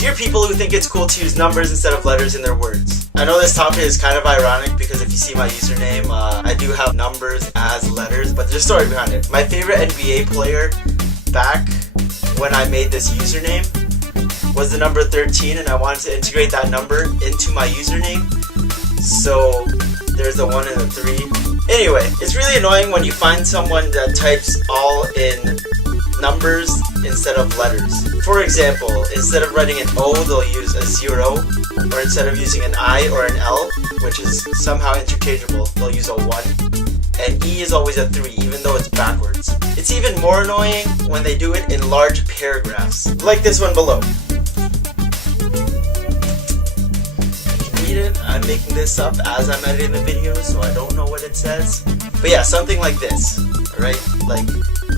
Dear people who think it's cool to use numbers instead of letters in their words. I know this topic is kind of ironic because if you see my username, I do have numbers as letters, but there's a story behind it. My favorite NBA player back when I made this username was the number 13, and I wanted to integrate that number into my username. So there's a 1 and a 3. Anyway, it's really annoying when you find someone that types all in numbers instead of letters. For example, instead of writing an O, they'll use a 0, or instead of using an I or an L, which is somehow interchangeable, they'll use a 1. And E is always a 3, even though it's backwards. It's even more annoying when they do it in large paragraphs, like this one below. You can read it. I'm making this up as I'm editing the video, so I don't know what it says. But yeah, something like this, alright? Like,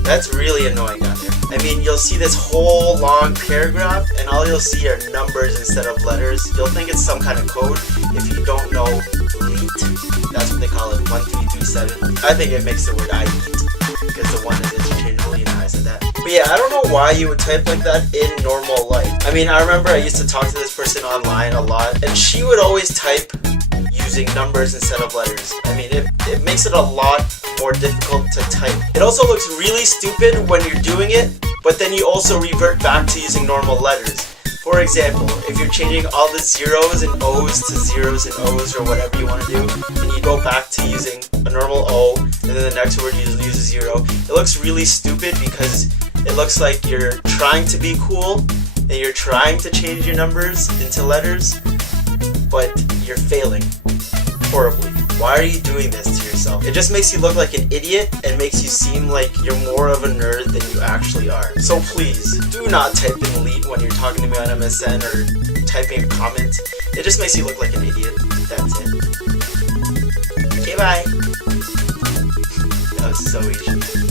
that's really annoying down there. I mean, you'll see this whole long paragraph, and all you'll see are numbers instead of letters. You'll think it's some kind of code if you don't know leet. That's what they call it, 1337. I think it makes the word I eat, because the 1 is interchangeable, you know how I said that. But yeah, I don't know why you would type like that in normal life. I mean, I remember I used to talk to this person online a lot, and she would always type using numbers instead of letters. I mean, it makes it a lot more difficult to type. It also looks really stupid when you're doing it, but then you also revert back to using normal letters. For example, if you're changing all the zeros and O's to zeros and O's or whatever you want to do, and you go back to using a normal O, and then the next word you use a 0, it looks really stupid because it looks like you're trying to be cool and you're trying to change your numbers into letters, but you're failing horribly. Why are you doing this to yourself? It just makes you look like an idiot and makes you seem like you're more of a nerd than you actually are. So please, do not type in leet when you're talking to me on MSN or typing a comment. It just makes you look like an idiot. That's it. Okay, bye. That was so easy.